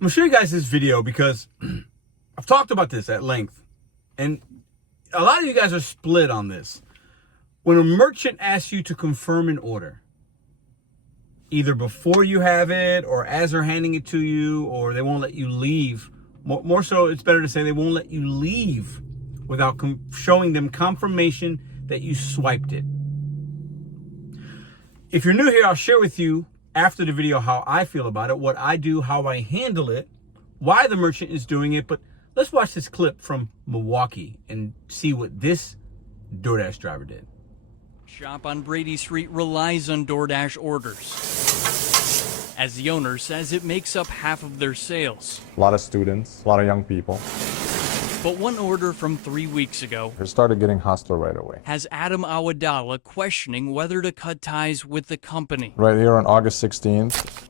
I'm gonna show you guys this video because I've talked about this at length, and a lot of you guys are split on this. When a merchant asks you to confirm an order, either before you have it or as they're handing it to you, or they won't let you leave. More so, it's better to say they won't let you leave without showing them confirmation that you swiped it. If you're new here, I'll share with you after the video how I feel about it, what I do, how I handle it, why the merchant is doing it. But let's watch this clip from Milwaukee and see what this DoorDash driver did. Shop on Brady Street relies on DoorDash orders, as the owner says it makes up half of their sales. A lot of students, a lot of young people. But one order from 3 weeks ago It started getting hostile right away. has Adam Awadallah questioning whether to cut ties with the company. Right here on August 16th,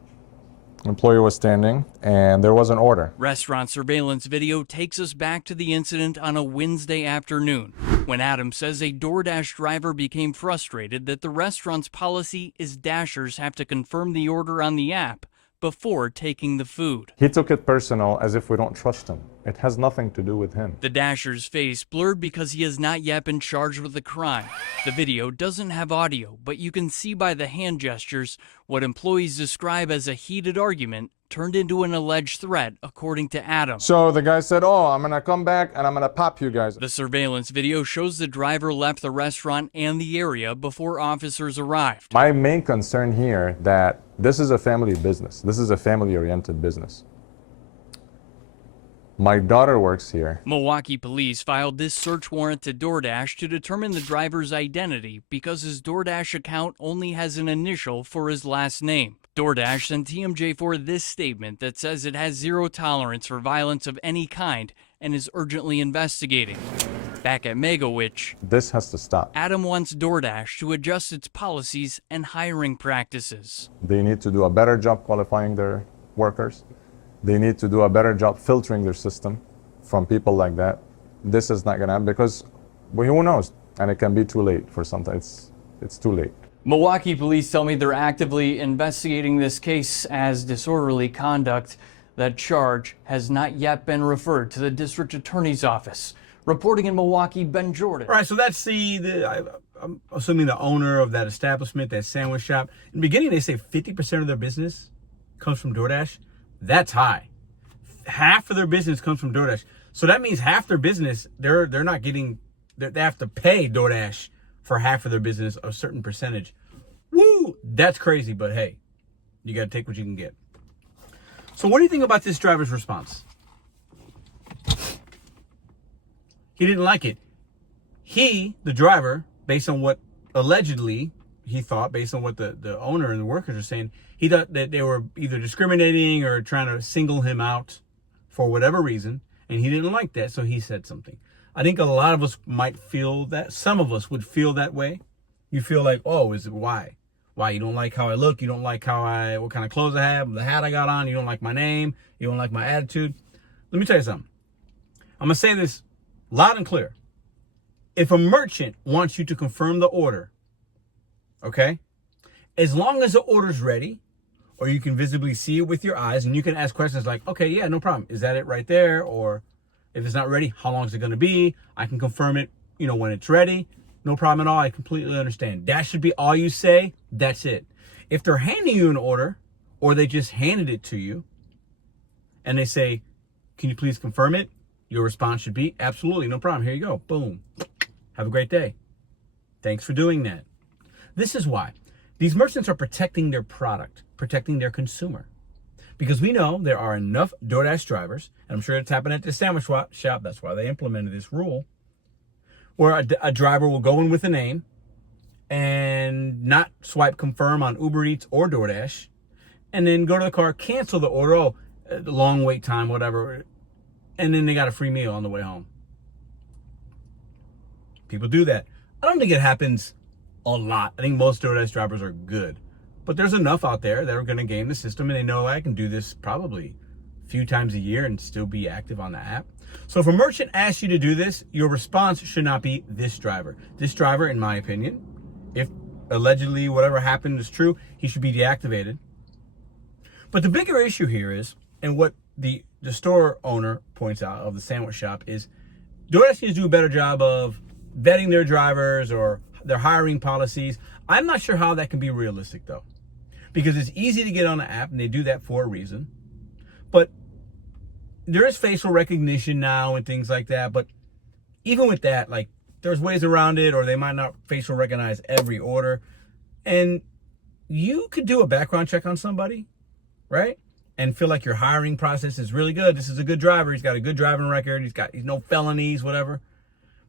employee was standing and there was an order. Restaurant surveillance video takes us back to the incident on a Wednesday afternoon, when Adam says a DoorDash driver became frustrated that the restaurant's policy is Dashers have to confirm the order on the app before taking the food. He took it personal as if we don't trust him. It has nothing to do with him. The Dasher's face blurred because he has not yet been charged with the crime. The video doesn't have audio, but you can see by the hand gestures what employees describe as a heated argument turned into an alleged threat, according to Adam. So the guy said, "Oh, I'm gonna come back and I'm gonna pop you guys." The surveillance video shows the driver left the restaurant and the area before officers arrived. My main concern here that this is a family business. This is a family-oriented business. My daughter works here. Milwaukee police filed this search warrant to DoorDash to determine the driver's identity because his DoorDash account only has an initial for his last name. DoorDash sent TMJ4 this statement that says it has zero tolerance for violence of any kind and is urgently investigating. Back at Megawitch, This has to stop. Adam wants DoorDash to adjust its policies and hiring practices. They need to do a better job qualifying their workers. They need to do a better job filtering their system from people like that. This is not gonna happen because, well, who knows? And it can be too late for something. It's too late. Milwaukee police tell me they're actively investigating this case as disorderly conduct. That charge has not yet been referred to the district attorney's office. Reporting in Milwaukee, Ben Jordan. All right, so that's I'm assuming the owner of that establishment, that sandwich shop. In the beginning, they say 50% of their business comes from DoorDash. That's high. Half of their business comes from DoorDash. So that means half their business, they're not getting, they have to pay DoorDash for half of their business, a certain percentage. Woo! That's crazy, but hey, you got to take what you can get. So what do you think about this driver's response? He didn't like it. He, the driver, based on what allegedly he thought, based on what the owner and the workers are saying, he thought that they were either discriminating or trying to single him out for whatever reason, and he didn't like that, so he said something. I think a lot of us might feel that. Some of us would feel that way. You feel like, oh, is it why? Why, you don't like how I look? You don't like what kind of clothes I have, the hat I got on? You don't like my name? You don't like my attitude? Let me tell you something. I'm going to say this loud and clear. If a merchant wants you to confirm the order, okay, as long as the order's ready, or you can visibly see it with your eyes, and you can ask questions like, okay, yeah, no problem. Is that it right there? Or if it's not ready, how long is it going to be? I can confirm it, when it's ready. No problem at all. I completely understand. That should be all you say. That's it. If they're handing you an order, or they just handed it to you, and they say, can you please confirm it? Your response should be, absolutely, no problem. Here you go. Boom. Have a great day. Thanks for doing that. This is why. These merchants are protecting their product, protecting their consumer. Because we know there are enough DoorDash drivers, and I'm sure it's happened at the sandwich shop, that's why they implemented this rule, where a driver will go in with a name and not swipe confirm on Uber Eats or DoorDash, and then go to the car, cancel the order, the long wait time, whatever, and then they got a free meal on the way home. People do that. I don't think it happens a lot. I think most DoorDash drivers are good. But there's enough out there that are going to game the system, and they know I can do this probably a few times a year and still be active on the app. So if a merchant asks you to do this, your response should not be this driver. This driver, in my opinion, if allegedly whatever happened is true, he should be deactivated. But the bigger issue here is, And what the store owner points out of the sandwich shop is DoorDash needs to do a better job of vetting their drivers or their hiring policies. I'm not sure how that can be realistic though, because it's easy to get on the app and they do that for a reason. But there is facial recognition now and things like that. But even with that, like, there's ways around it, or they might not facial recognize every order. And you could do a background check on somebody, right? And feel like your hiring process is really good. This is a good driver. He's got a good driving record. He's no felonies, whatever.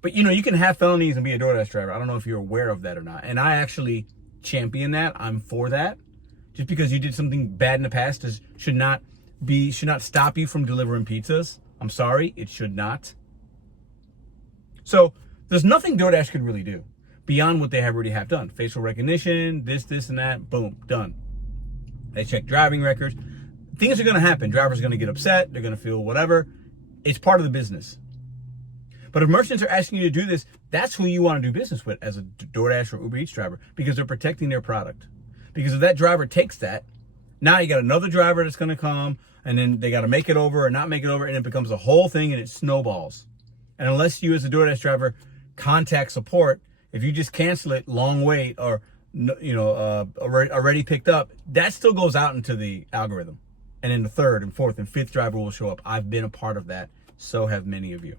But, you know, you can have felonies and be a DoorDash driver. I don't know if you're aware of that or not. And I actually champion that. I'm for that. Just because you did something bad in the past should not stop you from delivering pizzas. I'm sorry, it should not. So there's nothing DoorDash could really do beyond what they already have done. Facial recognition, this, and that, boom, done. They check driving records. Things are going to happen. Drivers are going to get upset. They're going to feel whatever. It's part of the business. But if merchants are asking you to do this, that's who you want to do business with as a DoorDash or Uber Eats driver, because they're protecting their product. Because if that driver takes that, now you got another driver that's going to come, and then they got to make it over or not make it over, and it becomes a whole thing, and it snowballs. And unless you as a DoorDash driver contact support, if you just cancel it, long wait, or already picked up, that still goes out into the algorithm. And then the third and fourth and fifth driver will show up. I've been a part of that. So have many of you.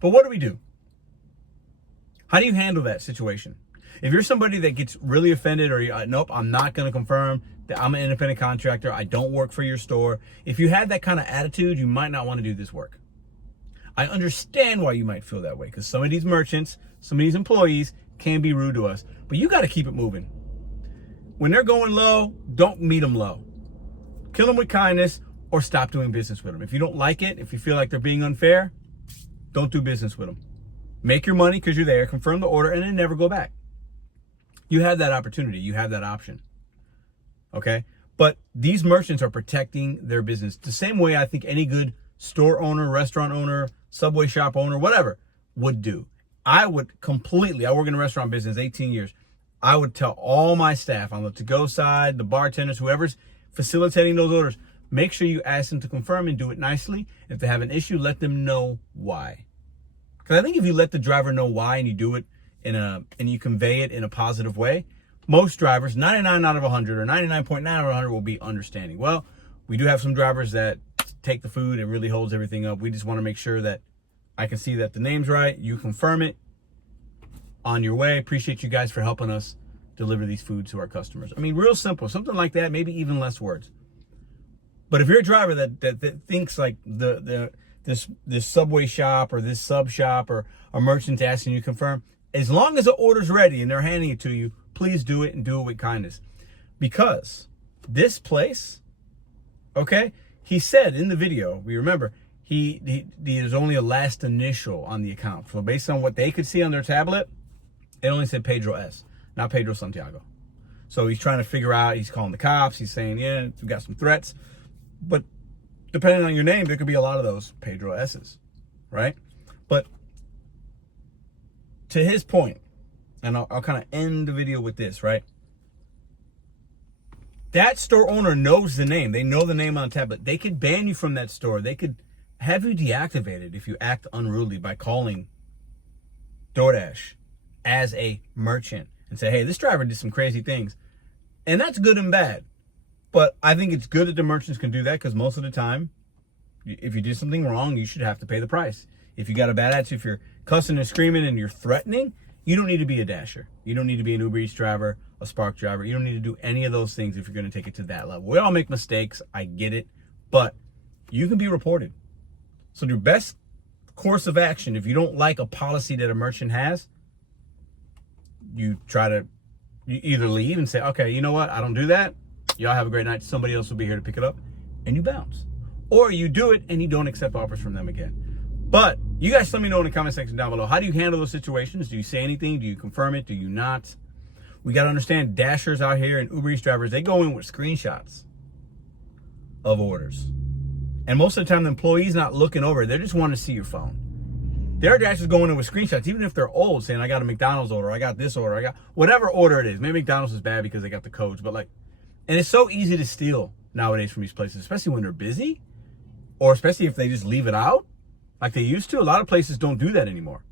But what do we do? How do you handle that situation? If you're somebody that gets really offended, or nope, I'm not going to confirm that I'm an independent contractor, I don't work for your store. If you had that kind of attitude, you might not want to do this work. I understand why you might feel that way, because some of these merchants, some of these employees can be rude to us, but you got to keep it moving. When they're going low, don't meet them low. Kill them with kindness, or stop doing business with them. If you don't like it, if you feel like they're being unfair, don't do business with them. Make your money because you're there, confirm the order, and then never go back. You have that opportunity. You have that option. Okay? But these merchants are protecting their business the same way I think any good store owner, restaurant owner, Subway shop owner, whatever, would do. I work in a restaurant business 18 years. I would tell all my staff on the to-go side, the bartenders, whoever's facilitating those orders, make sure you ask them to confirm and do it nicely. If they have an issue, let them know why. Because I think if you let the driver know why and you do it and you convey it in a positive way, most drivers, 99 out of 100 or 99.9 out of 100 will be understanding. Well, we do have some drivers that take the food and really holds everything up. We just want to make sure that I can see that the name's right. You confirm it. On your way. Appreciate you guys for helping us deliver these foods to our customers. I mean, real simple. Something like that, maybe even less words. But if you're a driver that thinks like this Subway shop or this sub shop or a merchant asking you to confirm, as long as the order's ready and they're handing it to you, please do it, and do it with kindness. Because this place, okay, he said in the video, we remember, there's only a last initial on the account. So based on what they could see on their tablet, it only said Pedro S, not Pedro Santiago. So he's trying to figure out, he's calling the cops, he's saying, yeah, we got some threats. But depending on your name, there could be a lot of those Pedro S's, right? But to his point, and I'll kind of end the video with this, right? That store owner knows the name. They know the name on the tablet. They could ban you from that store. They could have you deactivated if you act unruly by calling DoorDash as a merchant and say, hey, this driver did some crazy things. And that's good and bad. But I think it's good that the merchants can do that, because most of the time, if you did something wrong, you should have to pay the price. If you got a bad attitude, if you're cussing and screaming and you're threatening, you don't need to be a Dasher. You don't need to be an Uber Eats driver, a Spark driver. You don't need to do any of those things if you're going to take it to that level. We all make mistakes. I get it. But you can be reported. So your best course of action, if you don't like a policy that a merchant has, you either leave and say, okay, you know what? I don't do that. Y'all have a great night. Somebody else will be here to pick it up. And you bounce. Or you do it and you don't accept offers from them again. But you guys let me know in the comment section down below. How do you handle those situations? Do you say anything? Do you confirm it? Do you not? We got to understand Dashers out here and Uber Eats drivers, they go in with screenshots of orders. And most of the time, the employee's not looking over. They just want to see your phone. Their Dashers going in with screenshots, even if they're old, saying, I got a McDonald's order, I got this order, I got whatever order it is. Maybe McDonald's is bad because they got the codes, but like, and it's so easy to steal nowadays from these places, especially when they're busy, or especially if they just leave it out like they used to. A lot of places don't do that anymore.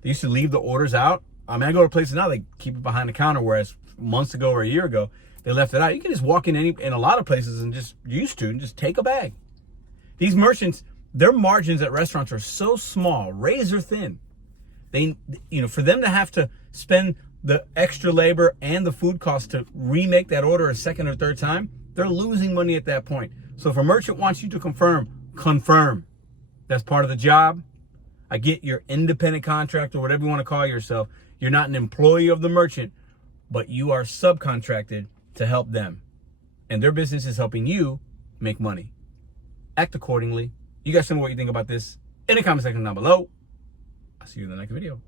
They used to leave the orders out. I mean, I go to places now, they keep it behind the counter, whereas months ago or a year ago, they left it out. You can just walk in a lot of places and just take a bag. These merchants, their margins at restaurants are so small, razor thin. They, for them to have to spend the extra labor and the food costs to remake that order a second or third time, they're losing money at that point. So if a merchant wants you to confirm. That's part of the job. I get your independent contractor, whatever you want to call yourself. You're not an employee of the merchant, but you are subcontracted to help them. And their business is helping you make money. Act accordingly. You guys tell me what you think about this in the comment section down below. I'll see you in the next video.